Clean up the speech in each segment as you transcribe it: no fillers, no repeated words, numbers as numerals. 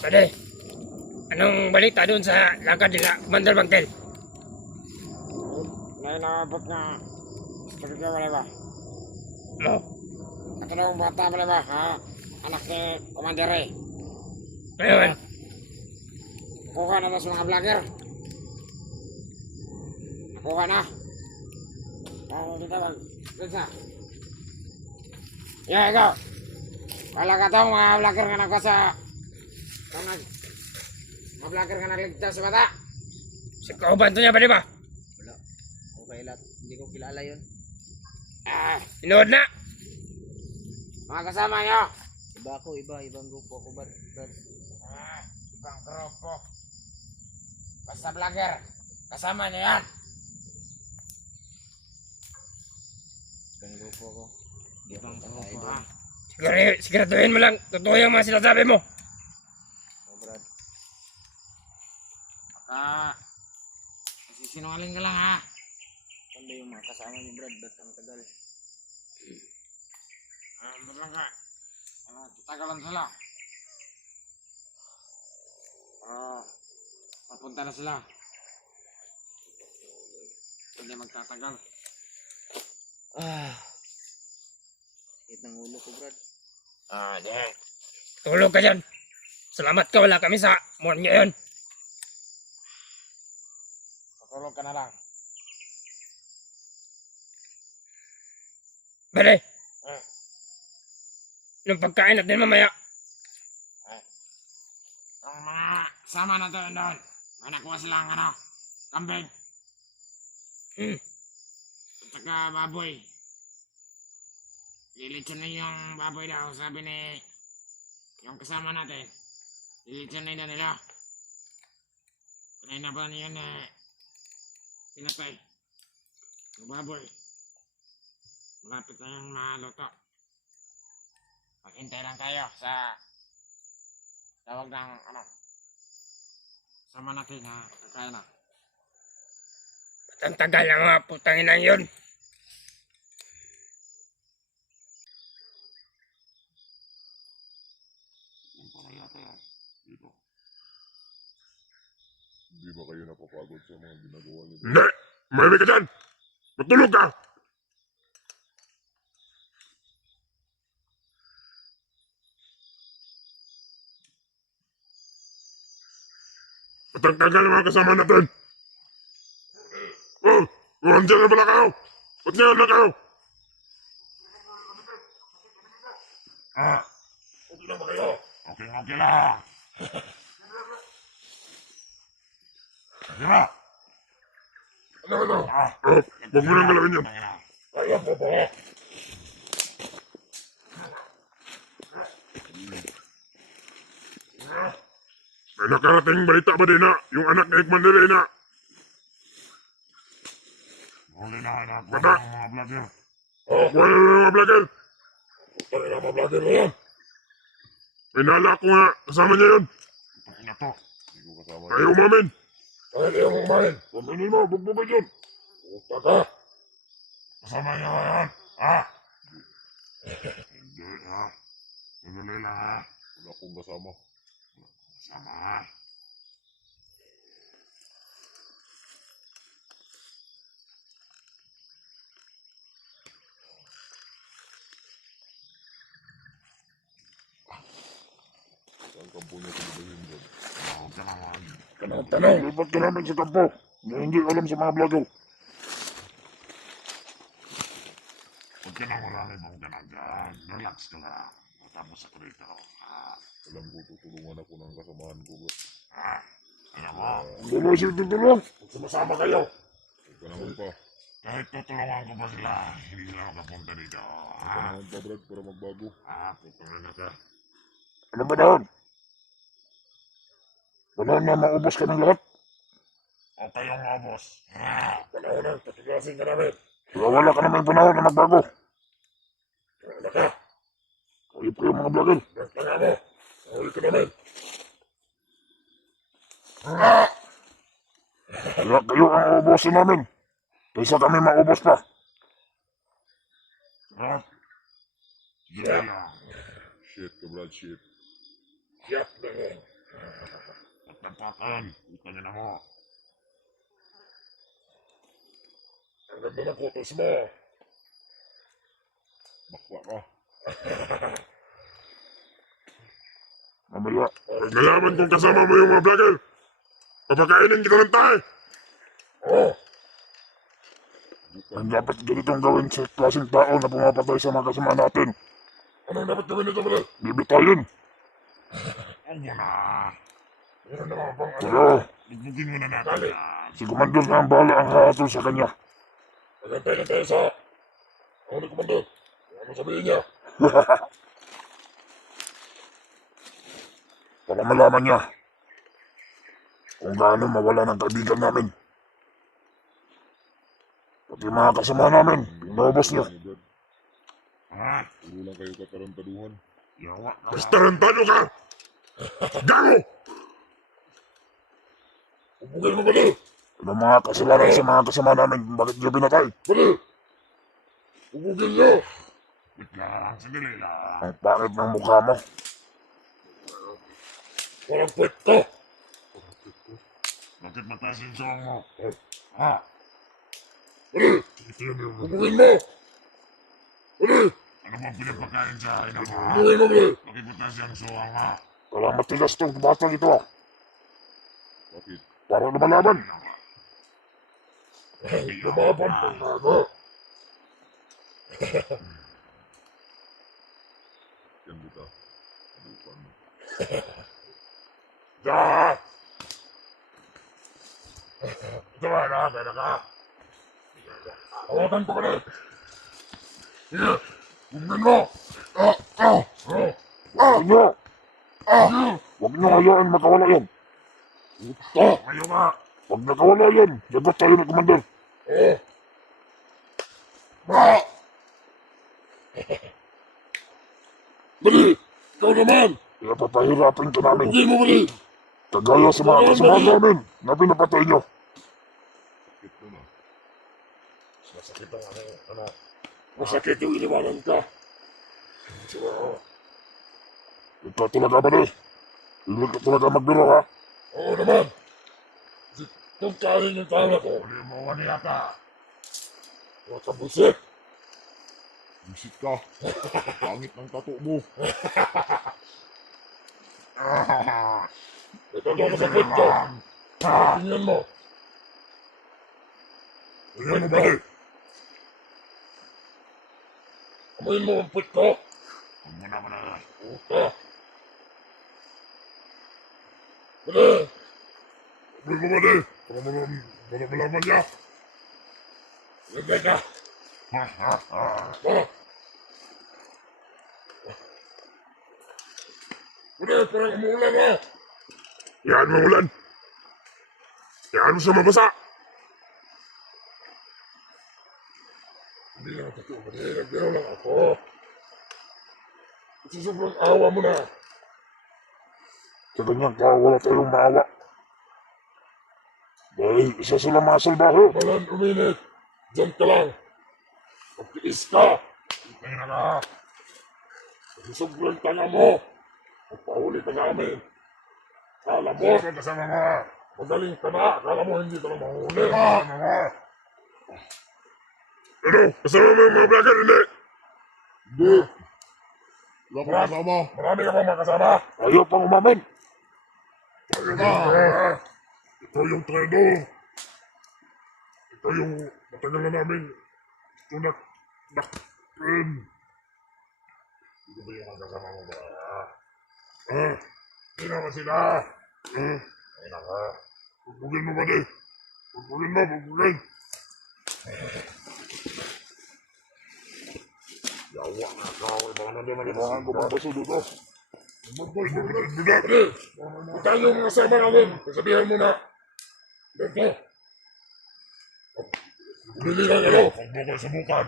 Pare, anong balita doon sa lakad nila, Commander Bangkel? Nainabot nga. Talaga wala ba? No? Ito na yung bata wala ba? Ha? Anak ni Commander Ray. Ngayon, Kuha na ba sa mga vlogger? Kuha na. Dito ba? Dito na. Ya, ikaw. Wala ka tao mga vlogger nga nagwa sa... Mga vlogger nga nagligtas sa bata. si kauban to niya, pare ba? Wala. Okay lang. Hindi ko kilala yun. Inood na! Mga kasama nyo. Iba ako, ibang grupo ako, Brad. Ibang grupo. Basta vlogger. Kasama nyo yan. Ibang grupo ako. Ibang Patay grupo doon. ha. Siguraduhin mo lang, totoo yung mga sinasabi mo. Oh, Brad. Baka... Sisinungaling ka lang ha. Saan ba yung mga kasama niyo, Brad? Ba't ang tagal? Lang ka. Tatagalan sila. Papunta na sila. Hindi magtatagal. Sakit ng ulo ko, Brad. Di. Tulog ka dyan. Salamat ka, wala kami sa muan ngayon. Patulog ka na lang. Pare, nung pagkain natin mamaya, Ang mga sama na doon doon. May nakuha silang kambing. At saka baboy. Lilitson na yung baboy daw. Sabi ni yung kasama natin. Lilitson na nila. Kanina pa niyan pinatay. Yung baboy. Malapit na yung maluto. Maghintay lang tayo sa tawag ng sama natin na kakain na. ba't ang tagal ng mga putang inang yun? Hindi ba kayo napapagod sa mga ginagawa niyo? Hindi! Marami ka dyan! Matulog ka! Ba't ang tagal ng mga kasama natin? Andyan na pala kayo! Ba't ngayon na kayo? Okay na ba kayo? Okay lang. Sige na! Ano? Huwag mo nang galawin yan. Kaya po po. May nakarating balita ba din na yung anak ni Ekman ni Reyna? Huli na anak ko Bata? ng mga vlogger. Kuha na ng mga vlogger. Putang ina mga vlogger na yan. May nala ko nga kasama niya yun. Putang ina to. Hindi ko kasama Ayaw umamin. Kahit ayaw mong kumain. Paminin mo, bugbugin yun. Puta ka. Kasama niya ka yan. Hindi ha. Sandali lang ha. Wala akong kasama. Kasama ha. Saan kampo niya pinabahin dyan? Huwag ka naman. Tanong, lipat ka namin sa kampo. Na hindi alam sa mga vlogger. Huwag ka nang maraming mong ganang dyan. Relax ka lang. Matapos sa krito. Alam ko, tutulungan ako ng kasamahan ko. Alam mo? Hindi mo siya tutulong. Huwag sumasama kayo. Huwag ka naman pa. Kahit tutulungan ko pa sila, hindi sila makapunta dito. Huwag ka naman pa, Brad, para magbago. Putang na ka. Ano ba doon? Wala na maubos kaming lahat. O kayong maubos. Panahon na, patigasin ka namin. Wala ka naman panahon na magbago. Wala ka. Kayip kayo mga vlogger. Tanga mo. Huli ka namin. Kaya kayo ang uubosin namin. Kaysa kami maubos pa. Sige lang. Shit ka, Brad, shit. Shit, man. Pagtapakan, utangin na mo. Ang ganda ng kutos mo. Bakwa ka. Mamaya, pag nalaman kong kasama mo yung mga vlogger, papakainin kita ng tayo. Oo. Ang dapat ganitong gawin sa klaseng tao na pumapatay sa mga kasama natin. Anong dapat gawin nito, pala? Bibitayin. Huwag mo na. Meron naman bang Pero, bugbugin mo na natin yan. si Commander na ang bahala ang hahatol sa kanya. Magantay na tayo sa... Ako ni Commander. Ano sabihin niya? Para malaman niya kung gaano mawala ng kaibigan namin. Pati mga kasama namin, pinobos niya. Ha? Puro lang kayo katarantaduhan. Yawa ka. Mas tarantado ka! Gago! Ubugin mo ba na? Ano mga kasalanan sa mga kasama namin? Bakit niya pinatay? Bali! Ubugin niyo! Wait lang, sandali lang. Ang pangit ng mukha mo. Walang kwet ka! Bakit mataas yung suwang mo? Ha? Bali! Ubugin mo! Bali! Ano bang pinapakain sa ina mo? Ubugin mo, bali! Bakit mataas yung suwang mo? Kailangan matigas tong batang ito. Bakit? Para lumalaban. Lumaban pang naga. Yan kita. Bukan. Ya! Ito ba na? Pera ka? Hawakan ko ka na. Sige. Bumingin mo. Huwag niyo. Huwag niyo hayaan makawala yan. Puta! Kayo nga! Pag nakawala yan, lagot tayo ng Commander. Oo. Bali! Ikaw naman! Kaya papahirapin ka namin. Hindi mo, Bali! Kagaya sa mga kasama namin na pinapatay nyo. Sakit na. Masakit ang ano. Masakit yung iniwanan ka. Ikaw talaga, Bali. Hindi ka talaga magbiro, ha? Oo naman. Kung kain yung tama ko. Uli mo wani yata. Huwag ka busit. Busit ka. Pangit ng tato mo. Ito daw masakit ka. Tingnan mo. Tingnan mo, Bali. Amoyin mo ang pit ko. Huwag mo naman na. Puta. Bali. Amoyin mo, Bali. Para malaman niya. Lagay ka. Bali, parang umuulan, ha? Yan mo ulan. Yan mo sa mabasa. Hindi lang totoo, Bali. Nagbiro lang ako. Kasi sobrang awa mo na. Sa ganyang tao, wala tayong maawa. Dahil isa sila mga salbahe. Walang uminit. Diyan ka lang. Magtiis ka. Tingnan ka. Kasi sobrang tanga mo. Magpahuli ka namin. Kala mo, Sino kasama mo? magaling ka na. Kala mo hindi ka na mahuli. Kasama mo? Ano? Kasama mo yung mga vlogger, hindi? Hindi. Wala ko kasama. Marami ka pa mga kasama. Ayaw pang umamin. Ayaw ka. Ito yung tredo. Ito yung matagal na namin. Ito friend. Ito ba yung mga kasama mo ba? Hindi naman sila. Ay naka. Pagpugin mo ba di? Pagpugin mo, pagpugin. Yawa na ka. Baka na naman kailangan ko mabaso dito. Ito yung mga sama namin. Sabihan mo na. Dito. Bili lang ano. Huwag mo ko subukan.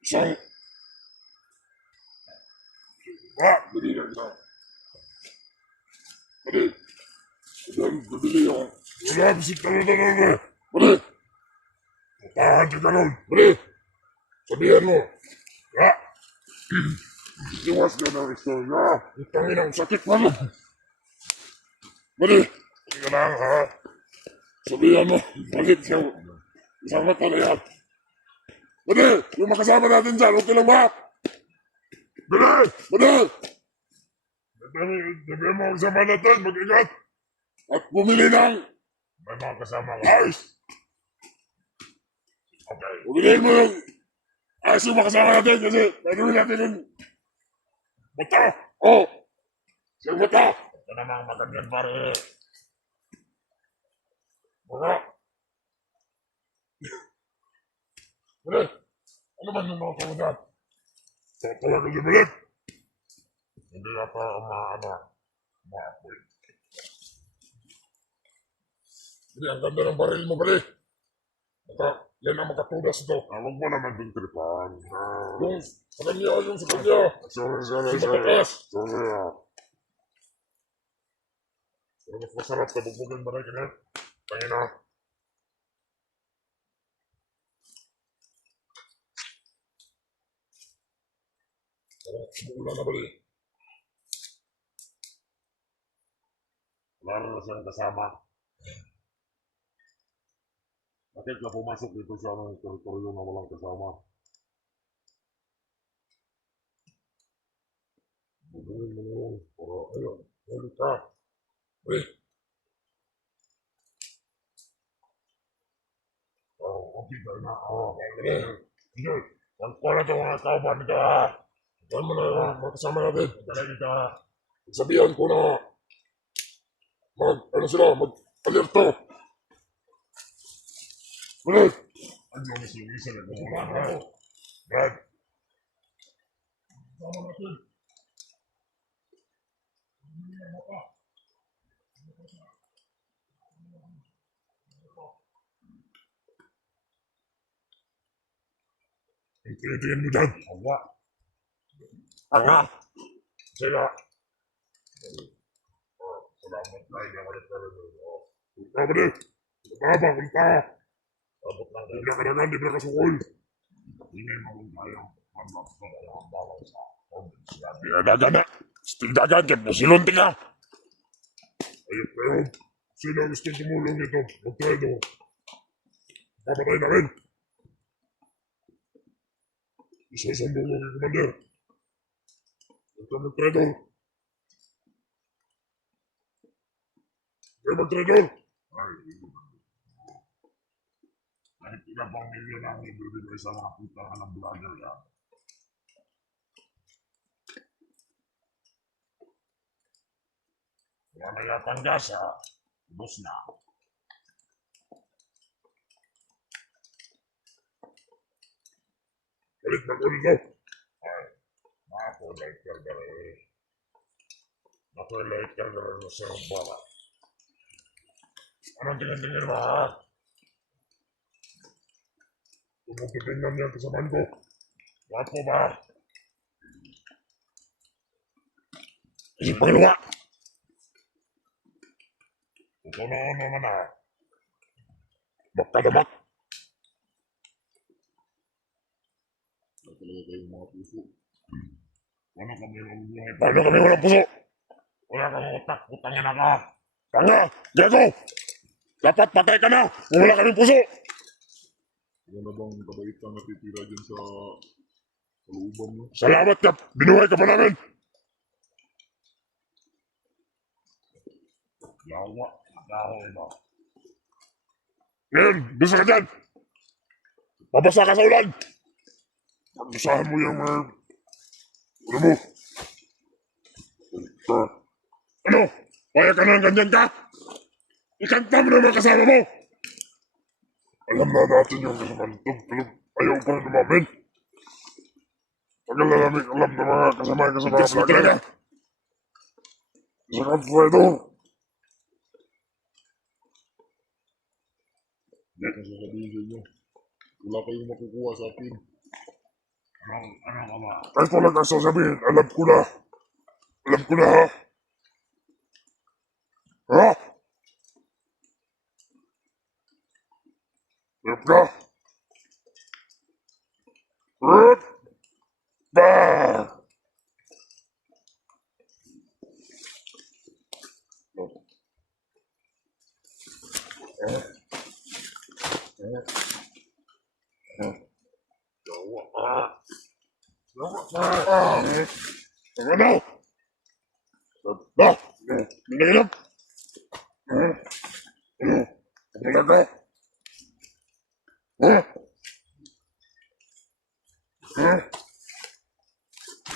Isang. Bili lang ito. Bili. Bili yung. Wala, bisik ka na mo. Bili. Tahan ka ganun. Bili. Sabihan mo. Iwas ka ng istorya. Itangin ang sakit mo. Bali, hindi ka lang ha. Sabihan mo, balik yung isang mata na yan. Bali, yung makasama natin dyan, okay lang ba? Bali, bali! Sabi mo ang sama natin, mag-ingat. At bumili ng may mga kasama ka. Ayos! Okay. Bumili mo yung ayos yung makasama natin kasi gagawin natin yung bata. Oh! Siyang bata! Ito namang magandang pare. Mga! Bali, ano man yung mga kamudan? Talaga limulit. Hindi ata maapoy. Hindi, ang ganda ng baril mo, bali. Yan ang makatudas ito. Huwag mo naman din tripan. Yung sa kanya, yung sa kanya. Sorry. Sorry. Pero mas masarap na bugbugin ba na ganyan? Kaya na. Umuulan na bali. Wala na siyang kasama. Bakit ka pumasok dito sa aming teritoryo na walang kasama? Bugin mo yun. Pero ayun, ulit ka. Ulit. Okay tayo na. Okay. Sige. Huwag ko na ito mga kauban ka. Huwag mo na yung mga kasama natin. Talagang ka. Sabihan ko na mag-alerto. Ulit. Ano mas yung isa na gumawa na? Brad. Sama natin. Ang tinitingin mo dyan. Awa. Tanga. Sila. Salamat na inakalit ka rin. Kapatid. Tabang, kulta. Abot lang kayo. Hindi libre ka sukol. Ingay mo kung tayo. Mamot ko na ang bawang sa dagan na. Stig dagan, kaya pusilunti ka. Ayun kayo. Sino ang gusto tumulong ito? Magtredo. Papatay na rin. Isusumbong mo kay Commander. Ito magtredo. Kayo magtredo. Ay, ito ba? Kahit ilang pang milyon ang ibibigay sa mga putangan ng vlogger yan. Wala na yatang gasa. Ubus na. Balik na ulit mo. Ay, nakulay ka na rin. Nakulay ka na rin sa bala. Anong tingin-tingin mo ha? Tumugtitingnan niya ang kasamaan ko. Wapo ba? Isip pangalawa! Ito na naman ha. Magkadamak! Talaga kayong mga puso. Paano kami mabubuhay? Paano kami walang puso? Wala kang utak, utangin na ka. Tanga! Gago! Dapat patay ka na! Wala kaming puso! Wala bang kabaitan na titira dyan sa looban mo? Salamat ka! Binuhay ka pa namin! Yawa! Nakahoy na. Ngayon, bisa ka dyan! Babasa ka sa ulan! Pagdusahan mo yung ano mo? Ano? Kaya ka na ng ganyan ka? Ikanta mo na mga kasama mo! Alam na natin yung kasamaan ito, pero ayaw pa rin umamin. Tagal na namin alam na mga kasama ka sa mga vlogger. Isa ka pwede. Hindi ko sasabihin sa inyo. Wala kayong makukuha sa akin. Ano ka ba? Kahit wala kang sasabihin, alam ko na. Alam ko na ha. Ha? Alam ka? Yawa ka. Yawa ka. Ano? Ba? Minilap? Talaga? Ha? Ha?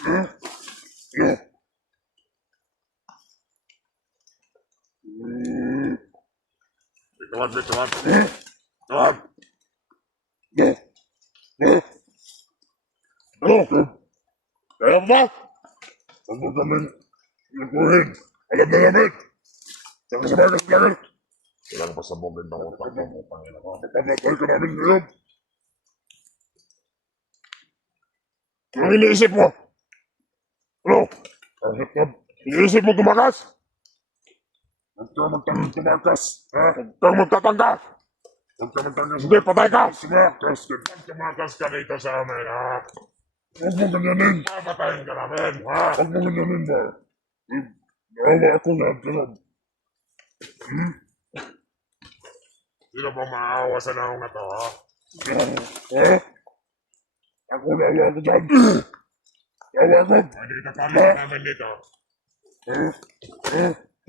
Ha? Ha? Bituan, bituan. Bituan. Ano? Kaya ba? Huwag mo kami lukuhin. Alam na namin. Saka sa mga vlogger. Kailangan pa sa moment ng utak mo, Panginoon ko. Papamatay ka namin ngayon. Anong iniisip mo? Ano? Kahit na iniisip mo tumakas? Huwag ka magtanong tumakas. Ha? Huwag kang magtatangka. Huwag ka magtanong. Hindi, patay ka. Tumakas ka. Tumakas ka dito sa amin, ha? Huwag mo ganyanin. Papatayin ka namin, ha? Huwag mo ganyanin, ba? Nawa ako na, ganyan. Sino ba maawa sa naong na to, ha? Ha? Ako na ako dyan. Nawa ako. Pwede ka kami namin dito.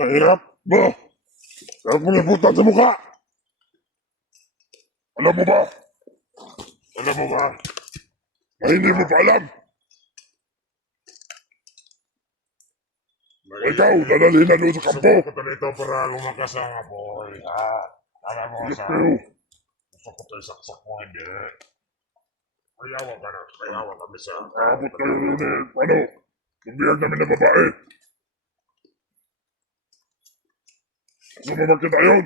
Mahirap ba? Huwag mo liputan sa mukha. Alam mo ba? Alam mo ba? Na hindi mo pa alam. Ikaw, dadalhin na doon sa kampo. Gusto ko dito para lumakas ang apoy, ha? Alam mo sa... Gusto ko tayo saksak mo, hindi. Mayawa ka na. Mayawa kami sa... Abot kayo rin eh. Ano? Nabiyag namin na babae. Gusto mo magkita yun?